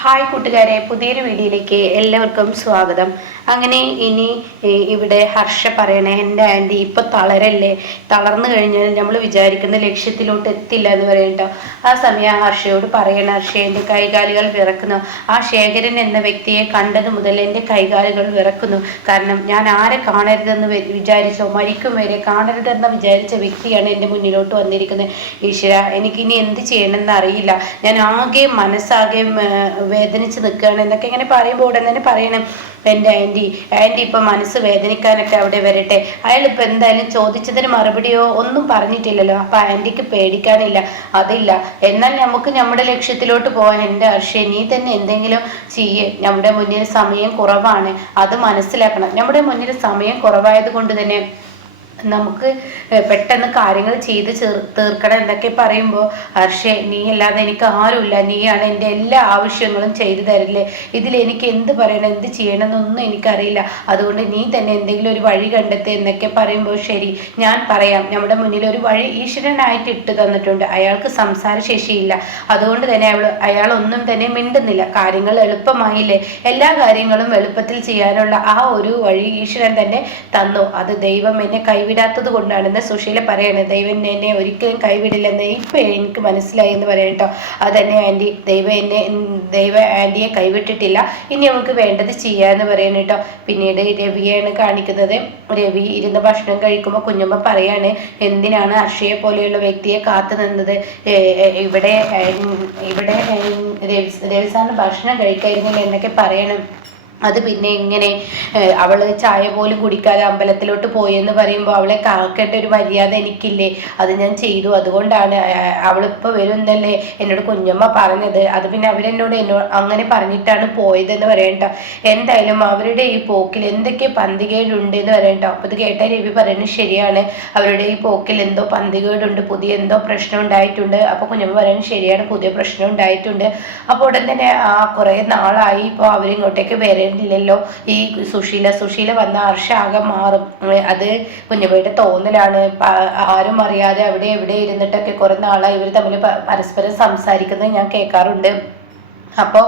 Hi കൂട്ടുകാരെ, പുതിയൊരു വീഡിയോയിലേക്ക് എല്ലാവർക്കും സ്വാഗതം. അങ്ങനെ ഇനി ഇവിടെ ഹർഷ പറയണേ, എൻ്റെ ആൻറ്റി ഇപ്പം തളരല്ലേ, തളർന്നു കഴിഞ്ഞാൽ നമ്മൾ വിചാരിക്കുന്ന ലക്ഷ്യത്തിലോട്ട് എത്തില്ല എന്ന് പറയട്ടോ. ആ സമയം ഹർഷയോട് പറയണ, ഹർഷ എൻ്റെ കൈകാലുകൾ വിറക്കുന്നു. ആ ശേഖരൻ എന്ന വ്യക്തിയെ കണ്ടത് മുതൽ എൻ്റെ കൈകാലുകൾ വിറക്കുന്നു. കാരണം ഞാൻ ആരെ കാണരുതെന്ന് വിചാരിച്ചോ, മരിക്കും വരെ കാണരുതെന്ന് വിചാരിച്ച വ്യക്തിയാണ് എൻ്റെ മുന്നിലോട്ട് വന്നിരിക്കുന്നത്. ഈശ്വര, എനിക്കിനി എന്ത് ചെയ്യണമെന്ന് അറിയില്ല. ഞാൻ ആകെ മനസ്സാകെ വേദനിച്ച് നിൽക്കുകയാണ് എന്നൊക്കെ ഇങ്ങനെ പറയുമ്പോൾ ഉടൻ തന്നെ പറയണം, എൻ്റെ ആൻറ്റി ഇപ്പം മനസ്സ് വേദനിക്കാനൊക്കെ അവിടെ വരട്ടെ. അയാൾ ഇപ്പം എന്തായാലും ചോദിച്ചതിന് മറുപടിയോ ഒന്നും പറഞ്ഞിട്ടില്ലല്ലോ, അപ്പം ആൻറ്റിക്ക് പേടിക്കാനില്ല. അതില്ല, എന്നാൽ നമുക്ക് നമ്മുടെ ലക്ഷ്യത്തിലോട്ട് പോകാൻ എൻ്റെ ഹർഷേ നീ തന്നെ എന്തെങ്കിലും ചെയ്യേ. നമ്മുടെ മുന്നിൽ സമയം കുറവാണ്, അത് മനസ്സിലാക്കണം. നമ്മുടെ മുന്നിൽ സമയം കുറവായത് കൊണ്ട് തന്നെ നമുക്ക് പെട്ടെന്ന് കാര്യങ്ങൾ ചെയ്ത് തീർക്കണം എന്നൊക്കെ പറയുമ്പോൾ, ഹർഷേ നീ അല്ലാതെ എനിക്ക് ആരുമില്ല, നീയാണ് എൻ്റെ എല്ലാ ആവശ്യങ്ങളും ചെയ്തു തരില്ലേ. ഇതിൽ എനിക്ക് എന്ത് പറയണം, എന്ത് ചെയ്യണം എന്നൊന്നും എനിക്കറിയില്ല. അതുകൊണ്ട് നീ തന്നെ എന്തെങ്കിലും ഒരു വഴി കണ്ടെത്തുക എന്നൊക്കെ പറയുമ്പോൾ, ശരി ഞാൻ പറയാം. നമ്മുടെ മുന്നിൽ ഒരു വഴി ഈശ്വരനായിട്ട് ഇട്ട് തന്നിട്ടുണ്ട്. അയാൾക്ക് സംസാരശേഷിയില്ല, അതുകൊണ്ട് തന്നെ അയാളൊന്നും തന്നെ മിണ്ടുന്നില്ല. കാര്യങ്ങൾ എളുപ്പമായില്ലേ, എല്ലാ കാര്യങ്ങളും എളുപ്പത്തിൽ ചെയ്യാനുള്ള ആ ഒരു വഴി ഈശ്വരൻ തന്നെ തന്നു. അത് ദൈവം എന്നെ കൈവിടാത്തത് കൊണ്ടാണെന്ന് സുശീല പറയണത്. ദൈവം എന്നെ ഒരിക്കലും കൈവിടില്ലെന്ന് ഇപ്പം എനിക്ക് മനസ്സിലായി എന്ന് പറയട്ടോ. അതന്നെ ആൻറ്റി, ദൈവ ആൻറ്റിയെ കൈവിട്ടിട്ടില്ല. ഇനി നമുക്ക് വേണ്ടത് ചെയ്യാന്ന് പറയണ കേട്ടോ. പിന്നീട് രവിയാണ് കാണിക്കുന്നത്. രവി ഇരുന്ന് ഭക്ഷണം കഴിക്കുമ്പോൾ കുഞ്ഞമ്മ പറയാണ്, എന്തിനാണ് ഹർഷയെ പോലെയുള്ള വ്യക്തിയെ കാത്തു നിന്നത്? ഇവിടെ രവി സാറിന് ഭക്ഷണം കഴിക്കായിരുന്നില്ല എന്നൊക്കെ പറയണം. അത് പിന്നെ ഇങ്ങനെ അവൾ ചായ പോലും കുടിക്കാതെ അമ്പലത്തിലോട്ട് പോയെന്ന് പറയുമ്പോൾ അവളെ കാക്കേണ്ട ഒരു മര്യാദ എനിക്കില്ലേ? അത് ഞാൻ ചെയ്തു, അതുകൊണ്ടാണ് അവളിപ്പോൾ വരുന്നല്ലേ എന്നോട് കുഞ്ഞമ്മ പറഞ്ഞത്. അത് പിന്നെ അവരെന്നോട് അങ്ങനെ പറഞ്ഞിട്ടാണ് പോയതെന്ന് പറയട്ടോ. എന്തായാലും അവരുടെ ഈ പോക്കിൽ എന്തൊക്കെ പന്തികേടുണ്ട് എന്ന് പറയട്ടോ. അപ്പോൾ ഇത് കേട്ട രവി പറയുന്നത് ശരിയാണ്, അവരുടെ ഈ പോക്കിൽ എന്തോ പന്തികേടുണ്ട്, പുതിയ എന്തോ പ്രശ്നം ഉണ്ടായിട്ടുണ്ട്. അപ്പോൾ കുഞ്ഞമ്മ പറയുന്നത് ശരിയാണ്, പുതിയ പ്രശ്നം ഉണ്ടായിട്ടുണ്ട്. അപ്പോൾ ഉടൻ തന്നെ കുറേ നാളായി ഇപ്പോൾ അവരിങ്ങോട്ടേക്ക് ില്ലല്ലോ ഈ സുശീല വന്ന ഹർഷ ആകെ മാറും. അത് കുഞ്ഞമ്മയുടെ തോന്നലാണ്. ആരും അറിയാതെ അവിടെ എവിടെ ഇരുന്നിട്ടൊക്കെ കുറെ നാളായി ഇവർ തമ്മിൽ പരസ്പരം സംസാരിക്കുന്നത് ഞാൻ കേൾക്കാറുണ്ട്. അപ്പോൾ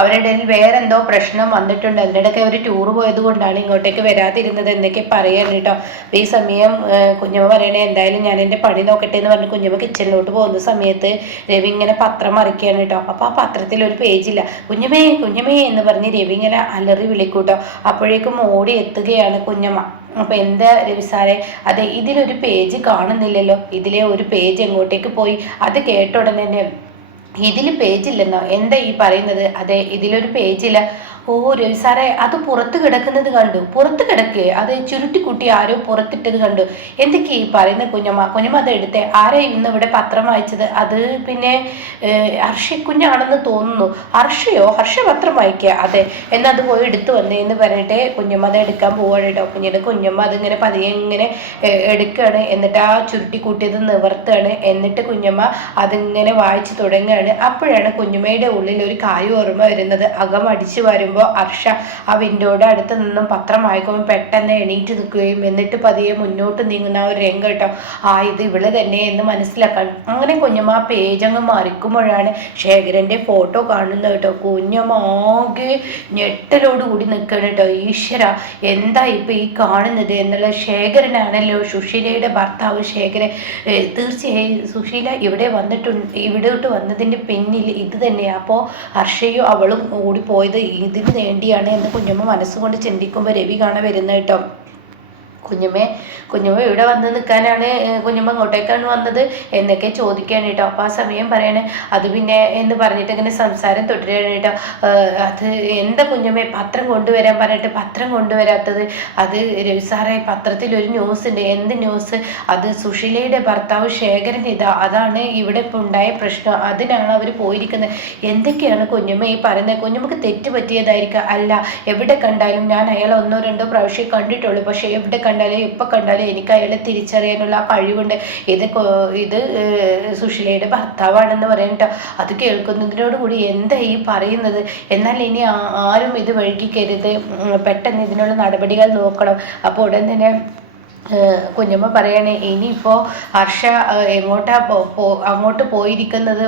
അവരുടെ ഇടയിൽ വേറെന്തോ പ്രശ്നം വന്നിട്ടുണ്ട്. അതിനിടയ്ക്ക് അവർ ടൂർ പോയത് കൊണ്ടാണ് ഇങ്ങോട്ടേക്ക് വരാതിരുന്നത് എന്നൊക്കെ പറയാൻ കേട്ടോ. ഈ സമയം കുഞ്ഞമ്മ പറയണേ, എന്തായാലും ഞാൻ എൻ്റെ പണി നോക്കട്ടെ എന്ന് പറഞ്ഞ് കുഞ്ഞമ്മ കിച്ചണിലോട്ട് പോകുന്ന സമയത്ത് രവി ഇങ്ങനെ പത്രം മറിക്കുകയാണ് കേട്ടോ. അപ്പോൾ ആ പത്രത്തിൽ ഒരു പേജില്ല. കുഞ്ഞമ്മേ എന്ന് പറഞ്ഞ് രവി ഇങ്ങനെ അലറി വിളിക്കൂട്ടോ. അപ്പോഴേക്കും ഓടി എത്തുകയാണ് കുഞ്ഞമ്മ. അപ്പോൾ എന്താ രവി സാറേ? അതെ, ഇതിലൊരു പേജ് കാണുന്നില്ലല്ലോ, ഇതിലെ ഒരു പേജ് എങ്ങോട്ടേക്ക് പോയി? അത് കേട്ട ഉടനെ തന്നെ, ഇതിൽ പേജില്ലെന്നോ? എന്താ ഈ പറയുന്നത്? അതെ, ഇതിലൊരു പേജില്ല. ഓ രവി സാറേ, അത് പുറത്ത് കിടക്കുന്നത് കണ്ടു. പുറത്ത് കിടക്കേ? അത് ചുരുട്ടിക്കുട്ടി ആരോ പുറത്തിട്ടത് കണ്ടു. എന്തൊക്കെയാ ഈ പറയുന്ന കുഞ്ഞമ്മ അത് എടുത്തേ. ആരാ ഇന്ന് ഇവിടെ പത്രം വായിച്ചത്? അത് പിന്നെ ഹർഷക്കുഞ്ഞാണെന്ന് തോന്നുന്നു. ഹർഷ പത്രം വായിക്കുക? അതെ, എന്നാൽ അത് പോയി എടുത്തു വന്നേ എന്ന് പറഞ്ഞിട്ട് കുഞ്ഞമ്മ അത് എടുക്കാൻ പോവാണ് കേട്ടോ. പിന്നീട് കുഞ്ഞമ്മ അതിങ്ങനെ പതിയെ ഇങ്ങനെ എടുക്കുകയാണ്. എന്നിട്ട് ആ ചുരുട്ടിക്കൂട്ടിയത് നിവർത്തുകയാണ്. എന്നിട്ട് കുഞ്ഞമ്മ അതിങ്ങനെ വായിച്ചു തുടങ്ങുകയാണ്. അപ്പോഴാണ് കുഞ്ഞമ്മയുടെ ഉള്ളിൽ ഒരു കാര്യം ഓർമ്മ വരുന്നത്. അകം അടിച്ചു വരുമ്പോൾ ഹർഷ ആ വിൻഡോയുടെ അടുത്ത് നിന്നും പത്രം വായിക്കുമ്പോൾ പെട്ടെന്ന് എണീറ്റ് നിൽക്കുകയും എന്നിട്ട് പതിയെ മുന്നോട്ട് നീങ്ങുന്ന ആ ഒരു രംഗം കേട്ടോ. ഇത് ഇവള് തന്നെ എന്ന് മനസ്സിലാക്കാൻ. അങ്ങനെ കുഞ്ഞമ്മ ആ പേജങ്ങ് മറിക്കുമ്പോഴാണ് ശേഖരൻ്റെ ഫോട്ടോ കാണുന്നത് കേട്ടോ. കുഞ്ഞമ്മ ആകെ ഞെട്ടലോടുകൂടി നിൽക്കണം കേട്ടോ. ഈശ്വര, എന്താ ഇപ്പം ഈ കാണുന്നത് എന്നുള്ള. ശേഖരനാണല്ലോ സുശീലയുടെ ഭർത്താവ് ശേഖരൻ. തീർച്ചയായും സുശീല ഇവിടോട്ട് വന്നതിൻ്റെ പിന്നിൽ ഇത് തന്നെയാണ്. അപ്പോൾ ഹർഷയും അവളും ഓടിപ്പോയത് ഇതിന് വേണ്ടിയാണ് എന്ന് കുഞ്ഞമ്മ മനസ്സുകൊണ്ട് ചിന്തിക്കുമ്പോൾ രവി കാണാൻ വരുന്നത് കേട്ടോ. കുഞ്ഞമ്മ ഇവിടെ വന്ന് നിൽക്കാനാണ്, കുഞ്ഞമ്മ ഇങ്ങോട്ടേക്കാണ് വന്നത് എന്നൊക്കെ ചോദിക്കുകയാണ് കേട്ടോ. അപ്പോൾ ആ സമയം പറയണേ, അത് പിന്നെ എന്ന് പറഞ്ഞിട്ട് ഇങ്ങനെ സംസാരം തുടരുകയാണ് കേട്ടോ. അത് എന്താ കുഞ്ഞമ്മ പത്രം കൊണ്ടുവരാൻ പറഞ്ഞിട്ട് പത്രം കൊണ്ടുവരാത്തത്? അത് രവി സാറേ, പത്രത്തിൽ ഒരു ന്യൂസ് ഉണ്ട്. എന്ത് ന്യൂസ്? അത് സുശീലയുടെ ഭർത്താവ് ശേഖരൻ അതാണ് ഇവിടെ ഇപ്പോൾ ഉണ്ടായ പ്രശ്നം, അതിനാണ് അവർ പോയിരിക്കുന്നത്. എന്തൊക്കെയാണ് കുഞ്ഞമ്മ ഈ പറയുന്നത്? കുഞ്ഞമ്മക്ക് തെറ്റ് പറ്റിയതായിരിക്കാം. അല്ല, എവിടെ കണ്ടാലും ഞാൻ അയാളെ 1-2 പ്രാവശ്യം കണ്ടിട്ടുള്ളൂ. പക്ഷേ എവിടെ എപ്പോൾ കണ്ടാലും എനിക്ക് അയാളെ തിരിച്ചറിയാനുള്ള ആ കഴിവുണ്ട്. ഇത് സുശീലയുടെ ഭർത്താവാണെന്ന് പറയട്ടോ. അത് കേൾക്കുന്നതിനോടുകൂടി എന്താ ഈ പറയുന്നത്? എന്നാൽ ഇനി ആരും ഇത് വൈകിക്കരുത്, പെട്ടെന്ന് ഇതിനുള്ള നടപടികൾ നോക്കണം. അപ്പോൾ ഉടൻ തന്നെ കുഞ്ഞമ്മ പറയണേ ഇനിയിപ്പോൾ ഹർഷ എങ്ങോട്ടാ അങ്ങോട്ട് പോയിരിക്കുന്നത്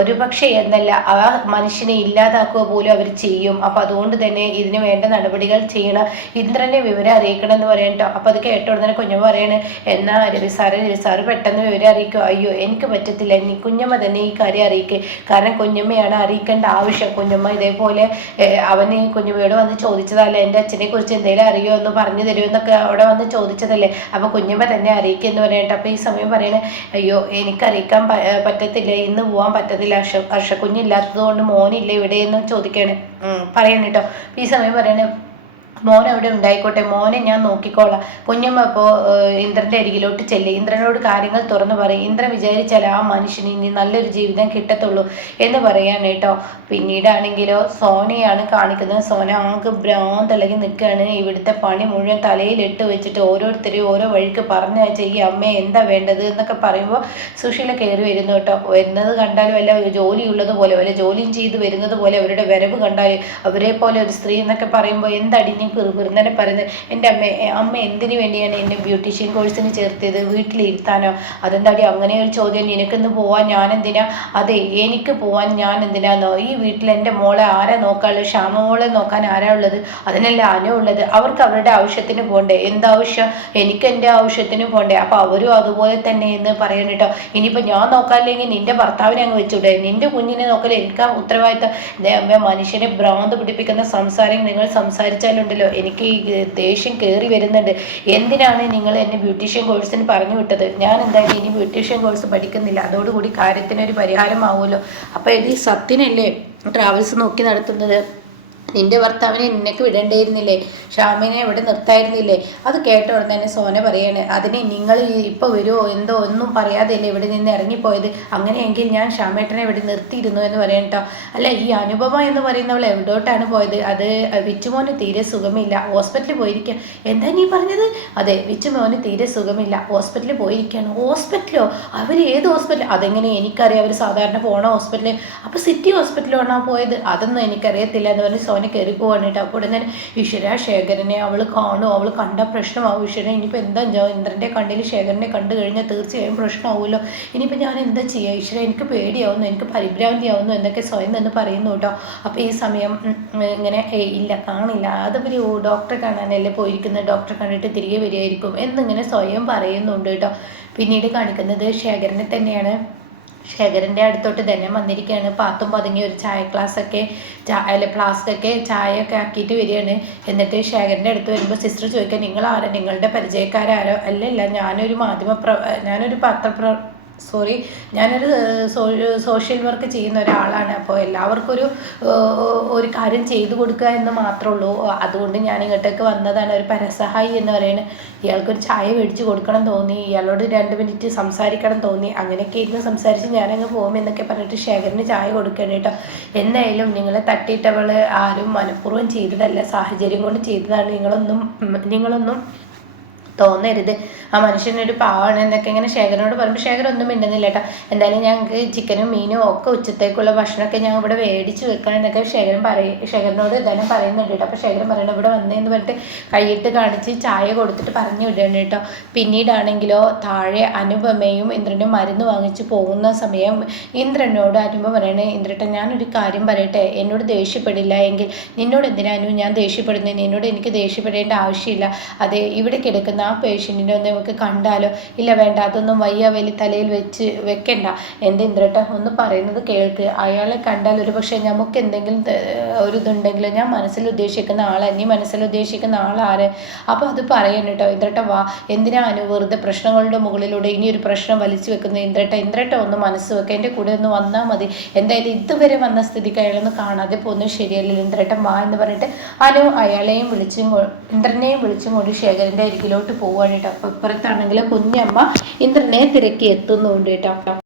ഒരു പക്ഷേ എന്നല്ല ആ മനുഷ്യനെ ഇല്ലാതാക്കുക പോലും അവർ ചെയ്യും. അപ്പം അതുകൊണ്ട് തന്നെ ഇതിന് വേണ്ട നടപടികൾ ചെയ്യണം, ഇന്ദ്രനെ വിവരം അറിയിക്കണം എന്ന് പറയട്ടോ. അപ്പം അത് കേട്ട ഉടനെ കുഞ്ഞമ്മ പറയണേ എന്നാ രവി സാറ് പെട്ടെന്ന് വിവരം അറിയിക്കുക. അയ്യോ എനിക്ക് പറ്റത്തില്ല, നീ കുഞ്ഞമ്മ തന്നെ ഈ കാര്യം അറിയിക്കുക. കാരണം കുഞ്ഞമ്മയാണ് അറിയിക്കേണ്ട ആവശ്യം. കുഞ്ഞമ്മ ഇതേപോലെ അവന് കുഞ്ഞമ്മയോട് വന്ന് ചോദിച്ചതല്ല എൻ്റെ അച്ഛനെ കുറിച്ച് എന്തെങ്കിലും അറിയോ എന്ന് പറഞ്ഞു തരുമോ എന്നൊക്കെ അവിടെ വന്ന് ചോദിച്ചതല്ലേ. അപ്പോൾ കുഞ്ഞമ്മ തന്നെ അറിയിക്കുക എന്ന് പറയട്ടെ. അപ്പോൾ ഈ സമയം പറയണേ അയ്യോ എനിക്ക് അറിയിക്കാൻ പറ്റത്തില്ല, ഇന്ന് പോകാൻ പറ്റത്തില്ല, കുഞ്ഞില്ലാത്തത് കൊണ്ട് മോനില്ല ഇവിടെ എന്ന് ചോദിക്കണേ. പറയണ കേട്ടോ. ഈ സമയം പറയണേ മോൻ അവിടെ ഉണ്ടായിക്കോട്ടെ, മോനെ ഞാൻ നോക്കിക്കോളാം. കുഞ്ഞമ്മ ഇപ്പോൾ ഇന്ദ്രൻ്റെ അരികിലോട്ട് ചെല്ല്, ഇന്ദ്രനോട് കാര്യങ്ങൾ തുറന്നു പറയും. ഇന്ദ്രൻ വിചാരിച്ചാൽ ആ മനുഷ്യന് ഇനി നല്ലൊരു ജീവിതം കിട്ടത്തുള്ളൂ എന്ന് പറയാൻ കേട്ടോ. പിന്നീടാണെങ്കിലോ സോനയാണ് കാണിക്കുന്നത്. സോന ആകെ ഭ്രാന്തളകി നിൽക്കുകയാണ്. ഇവിടുത്തെ പണി മുഴുവൻ തലയിലിട്ട് വെച്ചിട്ട് ഓരോരുത്തരെയും ഓരോ വഴിക്ക് പറഞ്ഞയച്ച ഈ അമ്മയെ എന്താ വേണ്ടത് എന്നൊക്കെ പറയുമ്പോൾ സുശീല കയറി വരുന്നു കേട്ടോ. വരുന്നത് കണ്ടാൽ വല്ല ജോലിയുള്ളത് പോലെ, വല്ല ജോലിയും ചെയ്ത് വരുന്നത് പോലെ, അവരുടെ വരവ് കണ്ടാൽ അവരെ പോലെ ഒരു സ്ത്രീ എന്നൊക്കെ പറയുമ്പോൾ എന്തടിഞ്ഞ് പിറുപിറുന്നെ പറയുന്നത്. എൻ്റെ അമ്മ എന്തിനു വേണ്ടിയാണ് എന്നെ ബ്യൂട്ടീഷ്യൻ കോഴ്സിന് ചേർത്തിയത്, വീട്ടിലിരുത്താനോ? അതെന്താടി അങ്ങനെ ഒരു ചോദ്യം? നിനക്കിന്ന് പോവാൻ ഞാൻ എന്തിനാ? അതെ എനിക്ക് പോവാൻ ഞാൻ എന്തിനാന്നോ? ഈ വീട്ടിൽ എൻ്റെ മോളെ ആരാ നോക്കാനുള്ളത്? ശ്യാമമോളെ നോക്കാൻ ആരാ ഉള്ളത്? അതിനല്ല അനു ഉള്ളത്. അവർക്ക് അവരുടെ ആവശ്യത്തിന് പോകണ്ടേ? എന്താവശ്യം? എനിക്ക് എൻ്റെ ആവശ്യത്തിന് പോകണ്ടേ? അപ്പം അവരും അതുപോലെ തന്നെ എന്ന് പറയണം കേട്ടോ. ഇനിയിപ്പോൾ ഞാൻ നോക്കാനില്ലെങ്കിൽ നിന്റെ ഭർത്താവിനെ അങ്ങ് വെച്ചൂടെ? നിന്റെ കുഞ്ഞിനെ നോക്കൽ എനിക്ക് ഉത്തരവാദിത്തം. മനുഷ്യനെ ഭ്രാന്ത് പിടിപ്പിക്കുന്ന സംസാരം നിങ്ങൾ സംസാരിച്ചാലുണ്ടല്ലോ എനിക്ക് ദേഷ്യം കയറി വരുന്നുണ്ട്. എന്തിനാണ് നിങ്ങൾ എന്നെ ബ്യൂട്ടീഷ്യൻ കോഴ്സിന് പറഞ്ഞു വിട്ടത്? ഞാൻ എന്തായാലും ഇനി ബ്യൂട്ടീഷ്യൻ കോഴ്സ് പഠിക്കുന്നില്ല, അതോടുകൂടി കാര്യത്തിനൊരു പരിഹാരമാവുമല്ലോ. അപ്പോൾ ഇത് സത്യനല്ലേ ട്രാവൽസ് നോക്കി നടത്തുന്നത്? നിന്റെ ഭർത്താവിനെ നിനക്ക് വിടേണ്ടിയിരുന്നില്ലേ? ഷാമിനെ ഇവിടെ നിർത്തായിരുന്നില്ലേ? അത് കേട്ട ഉടനെ തന്നെ സോന പറയാണ് അതിന് നിങ്ങൾ ഇപ്പോൾ വരുമോ എന്തോ ഒന്നും പറയാതെയല്ലേ ഇവിടെ നിന്ന് ഇറങ്ങിപ്പോയത്? അങ്ങനെയെങ്കിൽ ഞാൻ ഷാമേട്ടനെ ഇവിടെ നിർത്തിയിരുന്നു എന്ന് പറയാൻ കേട്ടോ. അല്ല ഈ അനുപമ എന്ന് പറയുന്നവൾ എവിടോട്ടാണ് പോയത്? അത് വിച്ചുമോന് തീരെ സുഖമില്ല, ഹോസ്പിറ്റലിൽ പോയിരിക്കുക. എന്താ നീ പറഞ്ഞത്? അതെ വിച്ചുമോന് തീരെ സുഖമില്ല, ഹോസ്പിറ്റലിൽ പോയിരിക്കുകയാണ്. ഹോസ്പിറ്റലോ? അവർ ഏത് ഹോസ്പിറ്റൽ? അതെങ്ങനെ എനിക്കറിയാം, അവർ സാധാരണ പോണ ഹോസ്പിറ്റലിൽ. അപ്പോൾ സിറ്റി ഹോസ്പിറ്റലാണോ പോയത്? അതൊന്നും എനിക്കറിയത്തില്ല എന്ന് പറഞ്ഞ് സോന കയറി പോവാണ് കേട്ടോ. അപ്പോൾ ഉടനെ ഈശ്വര ശേഖരനെ അവൾ കാണും, അവൾ കണ്ട പ്രശ്നമാവും. ഈശ്വര ഇനിയിപ്പോൾ എന്താ ഇന്ദ്രൻ്റെ കണ്ണിൽ ശേഖരനെ കണ്ടു കഴിഞ്ഞാൽ തീർച്ചയായും പ്രശ്നമാവുമല്ലോ. ഇനിയിപ്പോൾ ഞാൻ എന്താ ചെയ്യുക? ഈശ്വര എനിക്ക് പേടിയാവുന്നു, എനിക്ക് പരിഭ്രാന്തിയാവുന്നു എന്നൊക്കെ സ്വയം നിന്ന് പറയുന്നു കേട്ടോ. അപ്പോൾ ഈ സമയം ഇങ്ങനെ ഇല്ല കാണില്ല, അതവർ ഡോക്ടറെ കാണാനല്ലേ പോയിരിക്കുന്നത്, ഡോക്ടറെ കണ്ടിട്ട് തിരികെ വരികയായിരിക്കും എന്നിങ്ങനെ സ്വയം പറയുന്നുണ്ട് കേട്ടോ. പിന്നീട് കാണിക്കുന്നത് ശേഖരനെ തന്നെയാണ്. ശേഖരൻ്റെ അടുത്തോട്ട് തന്നെ വന്നിരിക്കുകയാണ്. പാത്തും പതുങ്ങി ഒരു ചായ ഗ്ലാസ്സൊക്കെ ഫ്ലാസ്കൊക്കെ ചായയൊക്കെ ആക്കിയിട്ട് വരികയാണ്. എന്നിട്ട് ശേഖരൻ്റെ അടുത്ത് വരുമ്പോൾ സിസ്റ്റർ ചോദിക്കുക നിങ്ങളാരോ, നിങ്ങളുടെ പരിചയക്കാരോ? അല്ലല്ല ഞാനൊരു ഞാനൊരു സോഷ്യൽ വർക്ക് ചെയ്യുന്ന ഒരാളാണ്. അപ്പോൾ എല്ലാവർക്കും ഒരു കാര്യം ചെയ്തു കൊടുക്കുക എന്ന് മാത്രമേ ഉള്ളൂ, അതുകൊണ്ട് ഞാൻ ഇങ്ങോട്ടേക്ക് വന്നതാണ്. ഒരു പരസഹായി എന്ന് പറയുന്നത്. ഇയാൾക്കൊരു ചായ മേടിച്ച് കൊടുക്കണം തോന്നി, ഇയാളോട് 2 മിനിറ്റ് സംസാരിക്കണം തോന്നി, അങ്ങനെയൊക്കെ ഇരുന്ന് സംസാരിച്ച് ഞാനങ്ങ് പോകും എന്നൊക്കെ പറഞ്ഞിട്ട് ശേഖരന് ചായ കൊടുക്കണം കേട്ടോ. എന്തായാലും നിങ്ങളെ തട്ടിയിട്ടവൾ ആരും മനഃപൂർവ്വം ചെയ്തതല്ല, സാഹചര്യം കൊണ്ട് ചെയ്തതാണ്. നിങ്ങളൊന്നും തോന്നരുത്, ആ മനുഷ്യനൊരു പാവാണ് എന്നൊക്കെ ഇങ്ങനെ ശേഖരനോട് പറയുമ്പോൾ ശേഖരൻ ഒന്നും മിണ്ടുന്നില്ല കേട്ടോ. എന്തായാലും ഞങ്ങൾക്ക് ചിക്കനും മീനും ഒക്കെ ഉച്ചത്തേക്കുള്ള ഭക്ഷണമൊക്കെ ഞങ്ങൾ ഇവിടെ മേടിച്ച് വെക്കണം എന്നൊക്കെ ശേഖരനോട് തന്നെ പറയുന്നുണ്ട് കേട്ടോ. അപ്പോൾ ശേഖരൻ പറയണം ഇവിടെ വന്നേന്ന് പറഞ്ഞിട്ട് കൈയിട്ട് കാണിച്ച് ചായ കൊടുത്തിട്ട് പറഞ്ഞു വിടണം കേട്ടോ. പിന്നീടാണെങ്കിലോ താഴെ അനുപമയും ഇന്ദ്രനും മരുന്ന് വാങ്ങിച്ച് പോകുന്ന സമയം ഇന്ദ്രനോട് അനുപമ പറയണേ ഇന്ദ്രട്ട ഞാനൊരു കാര്യം പറയട്ടെ, എന്നോട് ദേഷ്യപ്പെടില്ല എങ്കിൽ നിന്നോട് എന്തിനാനും ഞാൻ ദേഷ്യപ്പെടുന്നത്? നിന്നോട് എനിക്ക് ദേഷ്യപ്പെടേണ്ട ആവശ്യമില്ല. അതെ ഇവിടെ കിടക്കുന്ന ആ പേഷ്യൻറ്റിനെ ഒന്ന് നമുക്ക് കണ്ടാലോ? ഇല്ല വേണ്ട, അതൊന്നും വയ്യ വലി തലയിൽ വെക്കണ്ട. എൻ്റെ ഇന്ദ്രട്ട ഒന്ന് പറയുന്നത് കേൾക്ക്. അയാളെ കണ്ടാൽ ഒരു പക്ഷേ നമുക്ക് എന്തെങ്കിലും ഒരു ഇതുണ്ടെങ്കിൽ ഞാൻ മനസ്സിൽ ഉദ്ദേശിക്കുന്ന ആളെ, നീ മനസ്സിൽ ഉദ്ദേശിക്കുന്ന ആളാര്? അപ്പോൾ അത് പറയണം കേട്ടോ. ഇന്ദ്രട്ട വാ, എന്തിനാ വെറുതെ പ്രശ്നങ്ങളുടെ മുകളിലൂടെ ഇനിയൊരു പ്രശ്നം വലിച്ചു വെക്കുന്നത്? ഇന്ദ്രട്ട ഒന്ന് മനസ്സ് വെക്കുക, എൻ്റെ കൂടെ ഒന്ന് വന്നാൽ മതി. എന്തായാലും ഇതുവരെ വന്ന സ്ഥിതിക്ക് അയാളൊന്ന് കാണാതെ പോകുന്നത് ശരിയല്ലല്ലോ. ഇന്ദ്രട്ടൻ വാ എന്ന് പറഞ്ഞിട്ട് ഇന്ദ്രനെയും വിളിച്ചും കൊണ്ട് ശേഖരൻ്റെ അരികിലോട്ട് പോവാണ് കേട്ടോ. അപ്പോൾ ഇപ്പുറത്താണെങ്കിൽ കുഞ്ഞമ്മ ഇന്ദ്രനെ തിരക്കി എത്തുന്നുണ്ട് കേട്ടോ.